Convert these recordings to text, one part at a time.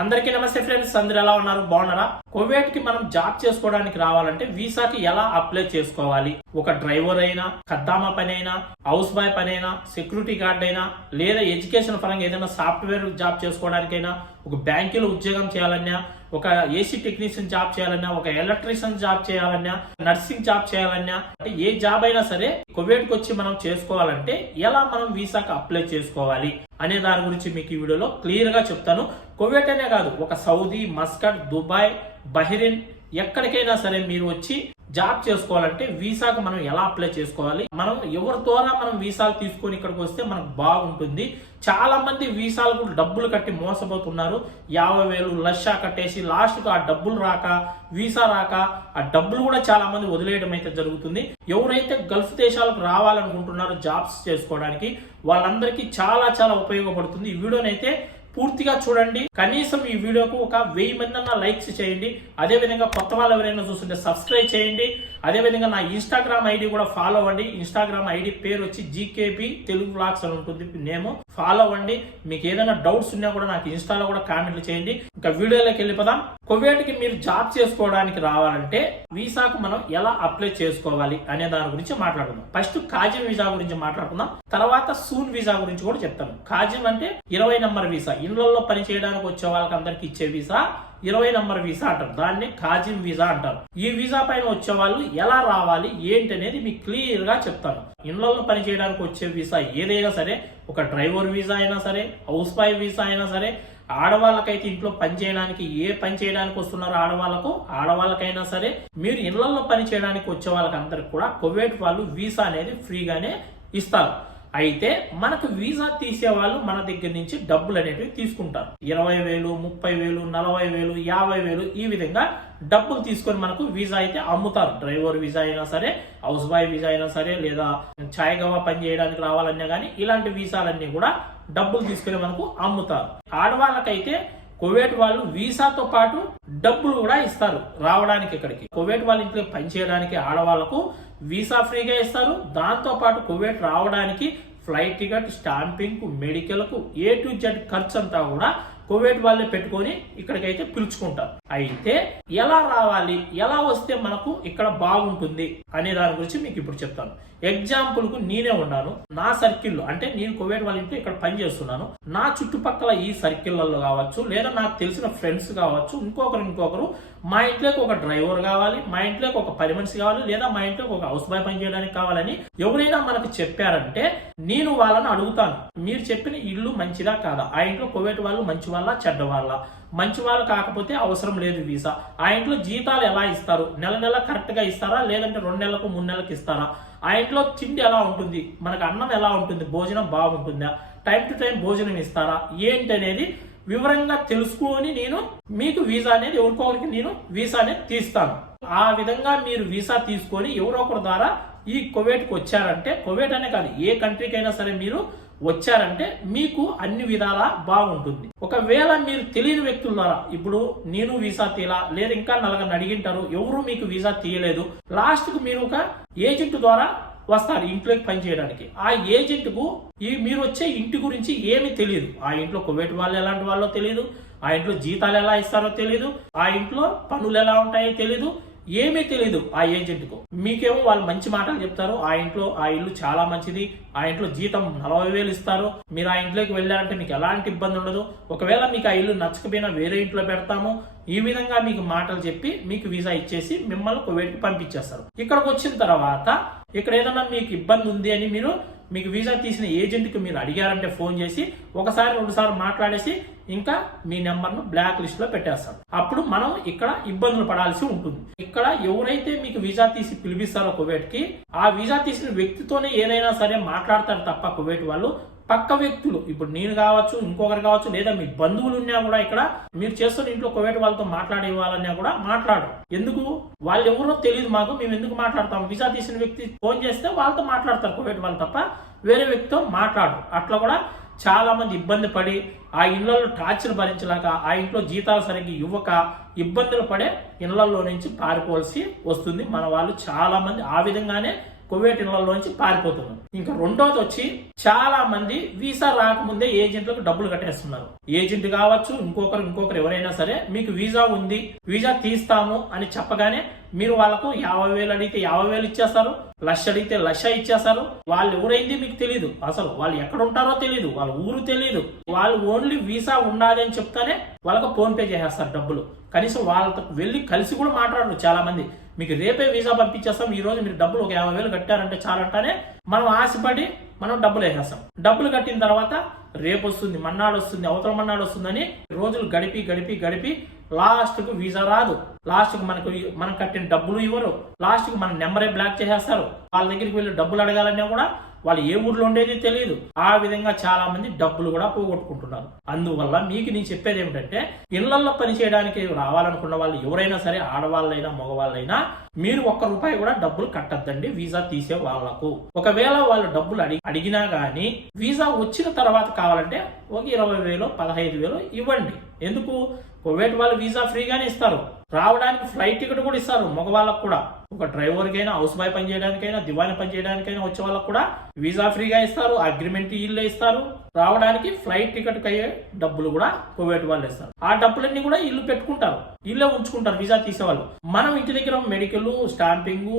అందరికీ నమస్తే ఫ్రెండ్స్, అందరూ ఎలా ఉన్నారు? బాగున్నారా? కువైట్ కి మనం జాబ్ చేసుకోవడానికి రావాలంటే వీసాకి ఎలా అప్లై చేసుకోవాలి? ఒక డ్రైవర్ అయినా, ఖద్దామా పని అయినా, హౌస్ బాయ్ పని అయినా, సెక్యూరిటీ గార్డ్ అయినా, లేదా ఎడ్యుకేషన్ పరంగా ఏదైనా సాఫ్ట్వేర్ జాబ్ చేసుకోవడానికైనా, ఒక బ్యాంకులో ఉద్యోగం చేయాలన్నా, ఒక ఏసీ టెక్నీషియన్ జాబ్ చేయాలన్నా, ఒక ఎలక్ట్రీషియన్ జాబ్ చేయాలన్నా, నర్సింగ్ జాబ్ చేయాలన్నా, అంటే ఏ జాబ్ అయినా సరే కువైట్ కి వచ్చి మనం చేసుకోవాలంటే ఎలా మనం వీసాకి అప్లై చేసుకోవాలి అనే దాని గురించి మీకు ఈ వీడియోలో క్లియర్ గా చెప్తాను. కువైట్ అనే కాదు, ఒక సౌదీ, మస్కట్, దుబాయ్, బహ్రెయిన్ ఎక్కడికైనా సరే మీరు వచ్చి జాబ్ చేసుకోవాలంటే వీసాకు మనం ఎలా అప్లై చేసుకోవాలి, మనం ఎవరి ద్వారా మనం వీసాలు తీసుకొని ఇక్కడికి వస్తే మనకు బాగుంటుంది. చాలా మంది వీసాలకు డబ్బులు కట్టి మోసపోతున్నారు. 50,000 లక్ష కట్టేసి లాస్ట్కు ఆ డబ్బులు రాక, వీసా రాక ఆ డబ్బులు కూడా చాలా మంది వదిలేయడం అయితే జరుగుతుంది. ఎవరైతే గల్ఫ్ దేశాలకు రావాలనుకుంటున్నారో జాబ్స్ చేసుకోవడానికి వాళ్ళందరికీ చాలా చాలా ఉపయోగపడుతుంది. ఈ వీడియోనైతే పూర్తిగా చూడండి. కనీసం ఈ వీడియోకు ఒక 1000 మంది అన్న లైక్స్ చేయండి. అదే విధంగా కొత్త వాళ్ళు ఎవరైనా చూస్తుంటే సబ్స్క్రైబ్ చేయండి. అదే విధంగా నా ఇన్స్టాగ్రామ్ ఐడి కూడా ఫాలో అవ్వండి. ఇన్స్టాగ్రామ్ ఐడి పేరు వచ్చి జీకేపీ తెలుగు బ్లాగ్స్ అని ఉంటుంది నేమ్. ఫాలో అవ్వండి. మీకు ఏదైనా డౌట్స్ ఉన్నా కూడా నాకు ఇన్స్టాలో కూడా కామెంట్లు చేయండి. ఇంకా వీడియోలోకి వెళ్ళిపోదాం. కువైట్ కి మీరు జాబ్ చేసుకోవడానికి రావాలంటే వీసాకు మనం ఎలా అప్లై చేసుకోవాలి అనే దాని గురించి మాట్లాడుకుందాం. ఫస్ట్ కాజిన్ వీసా గురించి మాట్లాడుకుందాం. తర్వాత సూన్ వీసా గురించి కూడా చెప్తాను. కాజిన్ అంటే 20 నంబర్ వీసా, ఇళ్లలో పని చేయడానికి వచ్చే వాళ్ళకి అందరికి ఇచ్చే వీసా 20 నంబర్ వీసా అంటారు. దాన్ని కాజిన్ వీసా అంటారు. ఈ వీసా పైన వచ్చే వాళ్ళు ఎలా రావాలి ఏంటి అనేది మీకు క్లియర్ గా చెప్తాను. ఇళ్లలో పని చేయడానికి వచ్చే వీసా ఏదైనా సరే, ఒక డ్రైవర్ వీసా అయినా సరే, హౌస్ బాయ్ వీసా అయినా సరే, ఆడవాళ్ళకైతే ఇంట్లో పని చేయడానికి ఏ పని చేయడానికి వస్తున్నారో ఆడవాళ్ళకైనా సరే, మీరు ఇళ్లలో పని చేయడానికి వచ్చే వాళ్ళకి అందరికి కూడా కువైట్ వాళ్ళు వీసా అనేది ఫ్రీగానే ఇస్తారు. అయితే మనకు వీసా తీసే వాళ్ళు మన దగ్గర నుంచి డబ్బులు అనేవి తీసుకుంటారు. 20,000, 30,000, 40,000, 50,000 ఈ విధంగా డబ్బులు తీసుకొని మనకు వీసా అయితే అమ్ముతారు. డ్రైవర్ వీసా అయినా సరే, హౌస్ బాయ్ వీసా అయినా సరే, లేదా ఛాయ్ గవా పని చేయడానికి రావాలన్నా కానీ ఇలాంటి వీసాలన్నీ కూడా డబ్బులు తీసుకొని మనకు అమ్ముతారు. ఆడవాళ్ళకైతే కువైట్ వాళ్ళు వీసాతో పాటు డబ్బులు కూడా ఇస్తారు రావడానికి. ఇక్కడికి కువైట్ వాళ్ళ ఇంట్లో పని చేయడానికి ఆడవాళ్లకు వీసా ఫ్రీగా ఇస్తారు. దాంతో పాటు కువైట్ రావడానికి ఫ్లైట్ టికెట్, స్టాంపింగ్, మెడికల్ కు A to Z ఖర్చు అంతా కూడా కువైట్ వాళ్ళే పెట్టుకొని ఇక్కడికైతే పిలుచుకుంటారు. అయితే ఎలా రావాలి, ఎలా వస్తే మనకు ఇక్కడ బాగుంటుంది అనే దాని గురించి మీకు ఇప్పుడు చెప్తాను. ఎగ్జాంపుల్ కు నేనే ఉన్నాను. నా సర్కిల్లో అంటే నేను కువైట్ వాళ్ళ ఇంట్లో ఇక్కడ పని చేస్తున్నాను. నా చుట్టుపక్కల ఈ సర్కిళ్లలో కావచ్చు, లేదా నాకు తెలిసిన ఫ్రెండ్స్ కావచ్చు, ఇంకొకరు మా ఇంట్లోకి ఒక డ్రైవర్ కావాలి, మా ఇంట్లోకి ఒక పని మనిషి కావాలి, లేదా మా ఇంట్లోకి ఒక హౌస్ బాయ్ పని చేయడానికి కావాలని ఎవరైనా మనకు చెప్పారంటే నేను వాళ్ళని అడుగుతాను, మీరు చెప్పిన ఇల్లు మంచిదా కాదా, ఆ ఇంట్లో కువైట్ వాళ్ళు మంచి వాళ్ళ చెడ్డ వాళ్ళ, మంచి వాళ్ళు కాకపోతే అవసరం లేదు వీసా, ఆ ఇంట్లో జీతాలు ఎలా ఇస్తారు, నెల కరెక్ట్ గా ఇస్తారా, లేదంటే 2 నెలలకు 3 నెలలకు ఇస్తారా, ఆ ఇంట్లో తిండి ఎలా ఉంటుంది, మనకు అన్నం ఎలా ఉంటుంది, భోజనం బాగుంటుందా, టైం టు టైం భోజనం ఇస్తారా ఏంటి అనేది వివరంగా తెలుసుకొని నేను మీకు వీసా అనేది ఎవరికొకరికి నేను వీసా అనేది తీస్తాను. ఆ విధంగా మీరు వీసా తీసుకొని ఎవరో ఒకరి ద్వారా ఈ కువైట్కి వచ్చారంటే, కువైట్ అనే కాదు ఏ కంట్రీకైనా సరే మీరు వచ్చారంటే మీకు అన్ని విధాలా బాగుంటుంది. ఒకవేళ మీరు తెలియని వ్యక్తుల ద్వారా, ఇప్పుడు నేను వీసా తీలా, లేదా ఇంకా నలుగురిని అడిగింటారు, ఎవరు మీకు వీసా తీయలేదు, లాస్ట్ కు మీరు ఒక ఏజెంట్ ద్వారా వస్తారు ఇంట్లోకి పని చేయడానికి. ఆ ఏజెంట్ కు మీరు వచ్చే ఇంటి గురించి ఏమీ తెలియదు. ఆ ఇంట్లో కువైట్ వాళ్ళు ఎలాంటి వాళ్ళో తెలియదు, ఆ ఇంట్లో జీతాలు ఎలా ఇస్తారో తెలియదు, ఆ ఇంట్లో పనులు ఎలా ఉంటాయో తెలియదు, ఏమీ తెలీదు ఆ ఏజెంట్ కు. మీకేమో వాళ్ళు మంచి మాటలు చెప్తారు, ఆ ఇల్లు చాలా మంచిది, ఆ ఇంట్లో జీతం 40,000 ఇస్తారు, మీరు ఆ ఇంట్లోకి వెళ్ళారంటే మీకు ఎలాంటి ఇబ్బంది ఉండదు, ఒకవేళ మీకు ఆ ఇల్లు నచ్చకపోయినా వేరే ఇంట్లో పెడతాము, ఈ విధంగా మీకు మాటలు చెప్పి మీకు వీసా ఇచ్చేసి మిమ్మల్ని కువైట్కి పంపించేస్తారు. ఇక్కడికి వచ్చిన తర్వాత ఇక్కడ ఏదైనా మీకు ఇబ్బంది ఉంది అని మీకు వీసా తీసిన ఏజెంట్ కి మీరు అడిగారంటే ఫోన్ చేసి 1-2 సార్లు మాట్లాడేసి ఇంకా మీ నెంబర్ను బ్లాక్ లిస్ట్ లో పెట్టేస్తారు. అప్పుడు మనం ఇక్కడ ఇబ్బందులు పడాల్సి ఉంటుంది. ఇక్కడ ఎవరైతే మీకు వీసా తీసి పిలిపిస్తారో కువైట్ కి, ఆ వీసా తీసిన వ్యక్తితోనే ఏదైనా సరే మాట్లాడతారు తప్ప కువైట్ వాళ్ళు పక్క వ్యక్తులు, ఇప్పుడు నేను కావచ్చు, ఇంకొకరు కావచ్చు, లేదా మీ బంధువులు ఉన్నా కూడా ఇక్కడ మీరు చేస్తున్న ఇంట్లో కువైట్ వాళ్ళతో మాట్లాడే వాళ్ళన్నా కూడా మాట్లాడరు. ఎందుకు? వాళ్ళు ఎవరో తెలియదు మాకు, మేము ఎందుకు మాట్లాడతాం, వీసా తీసిన వ్యక్తి ఫోన్ చేస్తే వాళ్ళతో మాట్లాడతారు కువైట్ వాళ్ళు తప్ప వేరే వ్యక్తితో మాట్లాడరు. అట్లా కూడా చాలా మంది ఇబ్బంది పడి ఆ ఇళ్లలో టార్చర్ భరించలేక, ఆ ఇంట్లో జీతాలు సరిగ్గా ఇవ్వక ఇబ్బందులు పడే ఇళ్లలో నుంచి పారిపోవాల్సి వస్తుంది. మన వాళ్ళు చాలా మంది ఆ విధంగానే కువైట్ ఇళ్లలోంచి పారిపోతున్నారు. ఇంకా రెండోది వచ్చి చాలా మంది వీసా రాకముందే ఏజెంట్లకు డబ్బులు కట్టేస్తున్నారు. ఏజెంట్ కావచ్చు, ఇంకొకరు ఎవరైనా సరే మీకు వీసా ఉంది, వీసా తీస్తాము అని చెప్పగానే మీరు వాళ్ళకు 50,000 అడిగితే 50,000 ఇచ్చేస్తారు, 1,00,000 అడిగితే 1,00,000 ఇచ్చేస్తారు. వాళ్ళు ఎవరైంది మీకు తెలియదు, అసలు వాళ్ళు ఎక్కడ ఉంటారో తెలియదు, వాళ్ళ ఊరు తెలియదు. వాళ్ళు ఓన్లీ వీసా ఉండాలి అని చెప్తానే వాళ్ళకు ఫోన్ పే చేసేస్తారు డబ్బులు. కనీసం వాళ్ళతో వెళ్ళి కలిసి కూడా మాట్లాడరు చాలా మంది. మీకు రేపే వీసా పంపించేస్తాం, ఈ రోజు మీరు డబ్బులు ఒక 50,000 కట్టారంటే చాలంటానే మనం ఆశపడి మనం డబ్బులు వేసేస్తాం. డబ్బులు కట్టిన తర్వాత రేపు వస్తుంది, మన్నాడు వస్తుంది, అవతల మన్నాడు వస్తుందని రోజులు గడిపి లాస్ట్ కు వీసా రాదు. లాస్ట్ కు మనం కట్టిన డబ్బులు ఇవ్వరు. లాస్ట్ కు మన నెంబరే బ్లాక్ చేసేస్తారు. వాళ్ళ దగ్గరికి వెళ్ళి డబ్బులు అడగాలన్నా కూడా వాళ్ళు ఏ ఊర్లో ఉండేది తెలియదు. ఆ విధంగా చాలా మంది డబ్బులు కూడా పోగొట్టుకుంటున్నారు. అందువల్ల మీకు నేను చెప్పేది ఏమిటంటే, ఇళ్లలో పని చేయడానికి రావాలనుకున్న వాళ్ళు ఎవరైనా సరే, ఆడవాళ్ళైనా మగవాళ్ళైనా, మీరు ₹1 కూడా డబ్బులు కట్టద్దండి వీసా తీసే వాళ్లకు. ఒకవేళ వాళ్ళు డబ్బులు అడిగినా గానీ వీసా వచ్చిన తర్వాత కావాలంటే ఒక 20,000 15,000 ఇవ్వండి. ఎందుకు? కువైట్ వాళ్ళు వీసా ఫ్రీగానే ఇస్తారు. రావడానికి ఫ్లైట్ టికెట్ కూడా ఇస్తారు మగవాళ్ళకు కూడా. ఒక డ్రైవర్కైనా, హౌస్ బాయ్ పని చేయడానికైనా, దివాని పని చేయడానికైనా వచ్చే వాళ్ళకు కూడా వీసా ఫ్రీగా ఇస్తారు. అగ్రిమెంట్ ఇల్లే ఇస్తారు. రావడానికి ఫ్లైట్ టికెట్ అయ్యే డబ్బులు కూడా కువైట్ వాళ్ళు ఇస్తారు. ఆ డబ్బులన్నీ కూడా ఇల్లు పెట్టుకుంటారు, ఇల్లే ఉంచుకుంటారు వీసా తీసేవాళ్ళు. మనం ఇంటి దగ్గర మెడికల్, స్టాంపింగ్,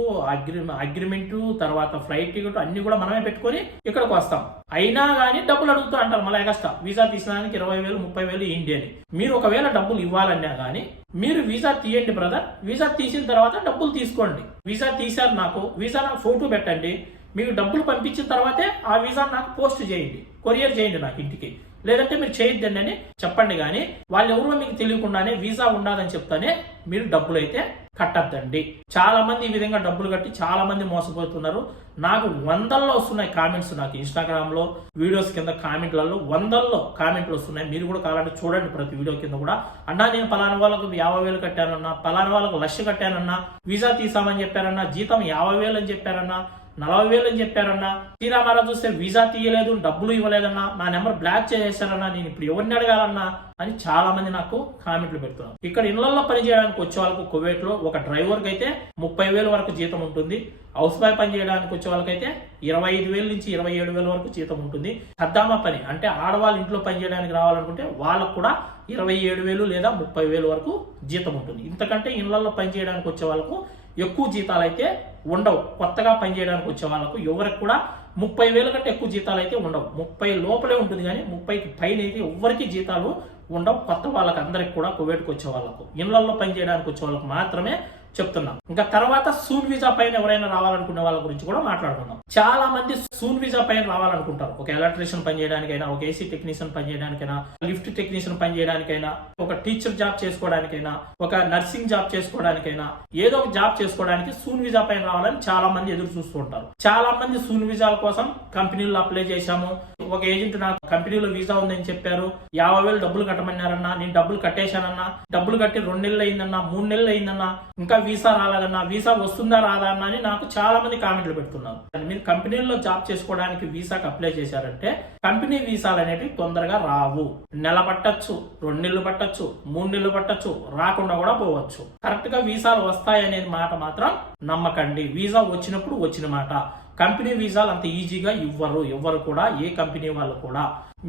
అగ్రిమెంట్, తర్వాత ఫ్లైట్ టికెట్ అన్ని కూడా మనమే పెట్టుకొని ఇక్కడికి వస్తాం. అయినా కానీ డబ్బులు అడుగుతూ అంటారు మళ్ళీ ఎగస్ట్రా. వీసా తీసినానికి 20,000 30,000 ఏంటి అని. మీరు ఒకవేళ డబ్బులు ఇవ్వాలన్నా కానీ మీరు వీసా తీయండి బ్రదర్. వీసా తీసిన తర్వాత డబ్బులు తీసుకోండి. వీసా తీశారు, నాకు వీసా నాకు ఫోటో పెట్టండి. మీకు డబ్బులు పంపించిన తర్వాతే ఆ వీసా నాకు పోస్ట్ చేయండి, కొరియర్ చేయండి నాకు ఇంటికి. లేదంటే మీరు చేయొద్దండి అని చెప్పండి. కానీ వాళ్ళు ఎవరో మీకు తెలియకుండానే వీసా ఉండాలని చెప్తానే మీరు డబ్బులు అయితే కట్టద్దండి. చాలా మంది ఈ విధంగా డబ్బులు కట్టి చాలా మంది మోసపోతున్నారు. నాకు 100ల్లో వస్తున్నాయి కామెంట్స్. నాకు ఇన్స్టాగ్రామ్ లో వీడియోస్ కింద కామెంట్లలో 100ల్లో కామెంట్లు వస్తున్నాయి. మీరు కూడా కావాలంటే చూడండి, ప్రతి వీడియో కింద కూడా. అన్నా నేను పలానా వాళ్ళకు 50,000 కట్టానన్నా, పలానా వాళ్ళకు 1,00,000 కట్టానన్నా, వీసా తీసామని చెప్పారన్నా, జీతం 50,000 అని చెప్పారన్నా, 40,000 అని చెప్పారన్నా, తీరా మరా చూస్తే వీసా తీయలేదు, డబ్బులు ఇవ్వలేదన్నా, నా నెంబర్ బ్లాక్ చేసేసారన్నా, నేను ఇప్పుడు ఎవరిని అడగాలన్నా అని చాలా మంది నాకు కామెంట్లు పెడుతున్నారు. ఇక్కడ ఇళ్లలో పని చేయడానికి వచ్చే వాళ్ళకు కువైట్ లో ఒక డ్రైవర్ కి అయితే 30,000 వరకు జీతం ఉంటుంది. హౌస్ బాయ్ పని చేయడానికి వచ్చే వాళ్ళకైతే 25,000 నుంచి 27,000 వరకు జీతం ఉంటుంది. ఖద్దామా పని అంటే ఆడవాళ్ళు ఇంట్లో పని చేయడానికి రావాలనుకుంటే వాళ్ళకు కూడా 27,000 లేదా 30,000 వరకు జీతం ఉంటుంది. ఇంతకంటే ఇళ్లలో పని చేయడానికి వచ్చే వాళ్ళకు ఎక్కువ జీతాలు అయితే ఉండవు. కొత్తగా పనిచేయడానికి వచ్చే వాళ్ళకు ఎవరికి కూడా 30,000 కంటే ఎక్కువ జీతాలు అయితే ఉండవు. 30 లోపలే ఉంటుంది, కానీ 30కి పైన అయితే ఎవరికి జీతాలు ఉండవు. కొత్త వాళ్ళకి అందరికి కూడా కువైట్కి వచ్చే వాళ్ళకు, ఇళ్లలో పనిచేయడానికి వచ్చే వాళ్ళకు మాత్రమే చెప్తున్నాం. ఇంకా తర్వాత సూన్ వీసా పైన ఎవరైనా రావాలనుకునే వాళ్ళ గురించి కూడా మాట్లాడుకుందాం. చాలా మంది సూన్ వీసా పైన రావాలనుకుంటారు. ఒక ఎలక్ట్రీషియన్ పని చేయడానికైనా, ఒక ఏసీ టెక్నీషియన్ పని చేయడానికైనా, లిఫ్ట్ టెక్నీషియన్ పని చేయడానికైనా, ఒక టీచర్ జాబ్ చేసుకోవడానికైనా, ఒక నర్సింగ్ జాబ్ చేసుకోవడానికైనా, ఏదో ఒక జాబ్ చేసుకోవడానికి సూన్ వీసా పైన రావాలని చాలా మంది ఎదురు చూస్తూ ఉంటారు. చాలా మంది సూన్ వీసాల కోసం కంపెనీల్లో అప్లై చేశాము. ఒక ఏజెంట్ నాకు కంపెనీలో వీసా ఉందని చెప్పారు, 50,000 డబ్బులు కట్టమన్నారన్నా, నేను డబ్బులు కట్టేశానన్నా, డబ్బులు కట్టి 2 నెలలు అయిందన్నా, 3 నెలలు అయిందన్నా, ఇంకా వీసా రాలేదన్నా, వీసా వస్తుందా రాదా అన్న అని నాకు చాలా మంది కామెంట్లు పెడుతున్నారు. మీరు కంపెనీల్లో జాబ్ చేసుకోవడానికి వీసాకి అప్లై చేశారంటే కంపెనీ వీసాలు అనేవి తొందరగా రావు. నెల పట్టచ్చు, 2 నెలలు పట్టచ్చు, 3 నెలలు పట్టచ్చు, రాకుండా కూడా పోవచ్చు. కరెక్ట్ గా వీసాలు వస్తాయనే మాట మాత్రం నమ్మకండి. వీసా వచ్చినప్పుడు వచ్చిన మాట. కంపెనీ వీసాలు అంత ఈజీగా ఇవ్వరు ఎవరు కూడా, ఏ కంపెనీ వాళ్ళు కూడా.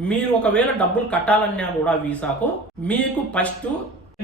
మీరు ఒకవేళ డబ్బులు కట్టాలన్నా కూడా వీసాకు మీకు ఫస్ట్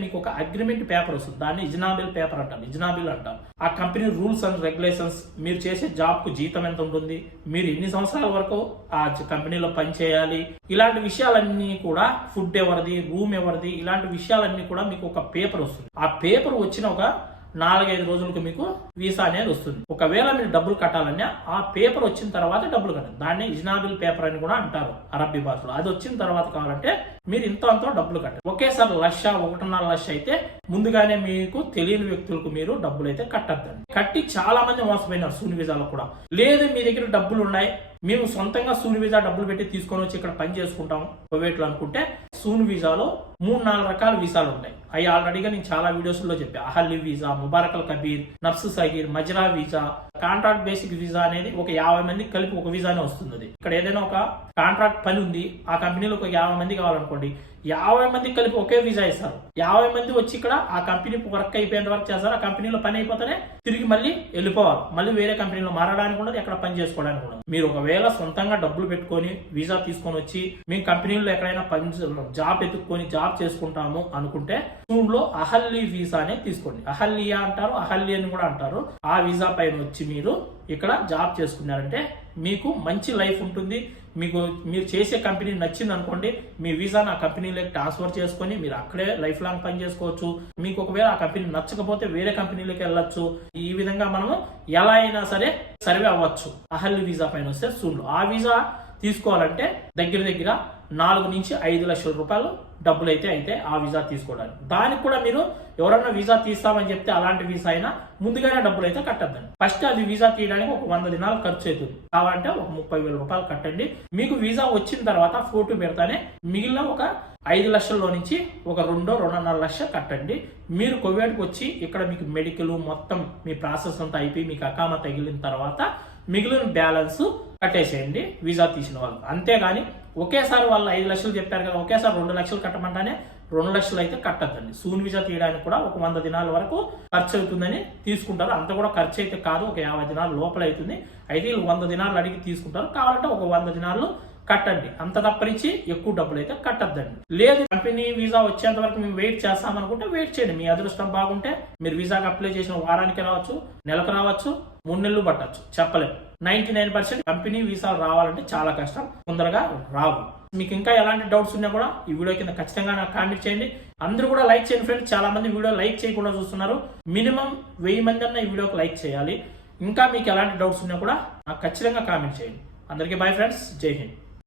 మీకు ఒక అగ్రిమెంట్ పేపర్ వస్తుంది. దాన్ని ఇజ్నాబిల్ పేపర్ అంటారు, ఇజ్నాబిల్ అంటారు. ఆ కంపెనీ రూల్స్ అండ్ రెగ్యులేషన్స్, మీరు చేసే జాబ్ కు జీతం ఎంత ఉంటుంది, మీరు ఎన్ని సంవత్సరాల వరకు ఆ కంపెనీలో పని చేయాలి, ఇలాంటి విషయాలన్నీ కూడా, ఫుడ్ ఎవరిది, రూమ్ ఎవరిది, ఇలాంటి విషయాలన్నీ కూడా మీకు ఒక పేపర్ వస్తుంది. ఆ పేపర్ వచ్చిన ఒక 4-5 రోజులకు మీకు వీసా అనేది వస్తుంది. ఒకవేళ మీరు డబ్బులు కట్టాలన్నా ఆ పేపర్ వచ్చిన తర్వాత డబ్బులు కట్టాలి. దాన్ని ఇజ్నాబిల్ పేపర్ అని కూడా అంటారు అరబ్బీ భాషలో. అది వచ్చిన తర్వాత కావాలంటే మీరు ఇంతో డబ్బులు కట్టాలి. ఒకేసారి 1,00,000 1.5 లక్ష అయితే ముందుగానే మీకు తెలియని వ్యక్తులకు మీరు డబ్బులు అయితే కట్టద్దండి. కట్టి చాలా మంది మోసపోయినారు సూన్ వీసాలో కూడా. లేదు మీ దగ్గర డబ్బులు ఉన్నాయి, మేము సొంతంగా సూన్ వీసా డబ్బులు పెట్టి తీసుకొని వచ్చి ఇక్కడ పని చేసుకుంటాం కువైట్ లో అనుకుంటే, సూన్ వీసాలో 3-4 రకాల వీసాలు ఉంటాయి. అవి ఆల్రెడీగా నేను చాలా వీడియోస్ లో చెప్పా. అహల్లి వీసా, ముబారక్ అల్ కబీర్, నఫ్స్ సగీర్, మజ్రా వీసా, కాంట్రాక్ట్ బేసిక్ వీసా అనేది ఒక 50 మందికి కలిపి ఒక వీసానే వస్తుంది. ఇక్కడ ఏదైనా ఒక కాంట్రాక్ట్ పని ఉంది, ఆ కంపెనీలో ఒక 50 మంది కావాలనుకోండి, 50 మందికి కలిపి ఒకే వీసా ఇస్తారు. 50 మంది వచ్చి ఇక్కడ ఆ కంపెనీ వర్క్ అయిపోయేంత వరకు చేస్తారు. ఆ కంపెనీలో పని అయిపోతేనే తిరిగి మళ్ళీ వెళ్ళిపోవాలి. మళ్ళీ వేరే కంపెనీలో మారడానికి ఉండదు, ఎక్కడ పని చేసుకోవడానికి ఉండదు. మీరు ఒకవేళ సొంతంగా డబ్బులు పెట్టుకొని వీసా తీసుకొని వచ్చి మీ కంపెనీలో ఎక్కడైనా జాబ్ ఎత్తుక్కొని జాబ్ చేసుకుంటాము అనుకుంటే లో అహల్లి వీసానే తీసుకోండి. అహల్లియా అంటారు, అహల్లి అని కూడా అంటారు. ఆ వీసా పైన వచ్చి మీరు ఇక్కడ జాబ్ చేసుకున్నారంటే మీకు మంచి లైఫ్ ఉంటుంది. మీకు మీరు చేసే కంపెనీ నచ్చింది అనుకోండి, మీ వీసాను ఆ కంపెనీలోకి ట్రాన్స్ఫర్ చేసుకొని మీరు అక్కడే లైఫ్ లాంగ్ పని చేసుకోవచ్చు. మీకు ఒకవేళ ఆ కంపెనీ నచ్చకపోతే వేరే కంపెనీలోకి వెళ్ళొచ్చు. ఈ విధంగా మనము ఎలా అయినా సరే సర్వే అవ్వచ్చు అహల్లి వీసా పైన వస్తే సూన్. ఆ వీసా తీసుకోవాలంటే దగ్గర 4 నుంచి 5 లక్షల రూపాయలు డబ్బులు అయితే ఆ వీసా తీసుకోవడానికి. దానికి కూడా మీరు ఎవరన్నా వీసా తీస్తామని చెప్తే అలాంటి వీసా అయినా ముందుగానే డబ్బులు అయితే కట్టద్దండి. ఫస్ట్ అది వీసా తీయడానికి ఒక 100 దినాలు ఖర్చు అవుతుంది. కావాలంటే ఒక 30,000 రూపాయలు కట్టండి. మీకు వీసా వచ్చిన తర్వాత ఫోటో పెడతానే మిగిలిన ఒక 5 లక్షల్లో నుంచి ఒక 2-2.5 లక్షలు కట్టండి. మీరు కువైట్కి వచ్చి ఇక్కడ మీకు మెడికల్ మొత్తం మీ ప్రాసెస్ అంతా అయిపోయి మీకు అకామా తగిలిన తర్వాత మిగిలిన బ్యాలెన్స్ కట్టేసేయండి వీసా తీసిన వాళ్ళు. అంతేగాని ఒకేసారి వాళ్ళు 5 లక్షలు చెప్పారు కదా, ఒకేసారి 2 లక్షలు కట్టమంటానే 2 లక్షలు అయితే కట్టద్దండి. సూన్ వీసా తీయడానికి కూడా ఒక 100 దినాల వరకు ఖర్చు అవుతుందని తీసుకుంటారు. అంత కూడా ఖర్చు అయితే కాదు, ఒక 50 దినాల లోపల అవుతుంది. అయితే వీళ్ళు 100 దినాలు అడిగి తీసుకుంటారు. కావాలంటే ఒక 100 దినాలు కట్టండి. అంత తప్పరించి ఎక్కువ డబ్బులు అయితే కట్టద్దండి. లేదు కంపెనీ వీసా వచ్చేంత వరకు మేము వెయిట్ చేస్తామనుకుంటే వెయిట్ చేయండి. మీ అదృష్టం బాగుంటే మీరు వీసాకి అప్లై చేసిన వారానికి రావచ్చు, నెలకు రావచ్చు, 3 నెలలు పట్టచ్చు, చెప్పలేము. 99% కంపెనీ వీసాలు రావాలంటే చాలా కష్టం, తొందరగా రావు. మీకు ఇంకా ఎలాంటి డౌట్స్ ఉన్నా కూడా ఈ వీడియో కింద ఖచ్చితంగా నాకు కామెంట్ చేయండి. అందరూ కూడా లైక్ చేయండి ఫ్రెండ్స్. చాలా మంది వీడియో లైక్ చేయకుండా చూస్తున్నారు. మినిమం 1000 మంది అన్న ఈ వీడియోకి లైక్ చేయాలి. ఇంకా మీకు ఎలాంటి డౌట్స్ ఉన్నా కూడా నాకు ఖచ్చితంగా కామెంట్ చేయండి. అందరికీ బై ఫ్రెండ్స్, జై హింద్.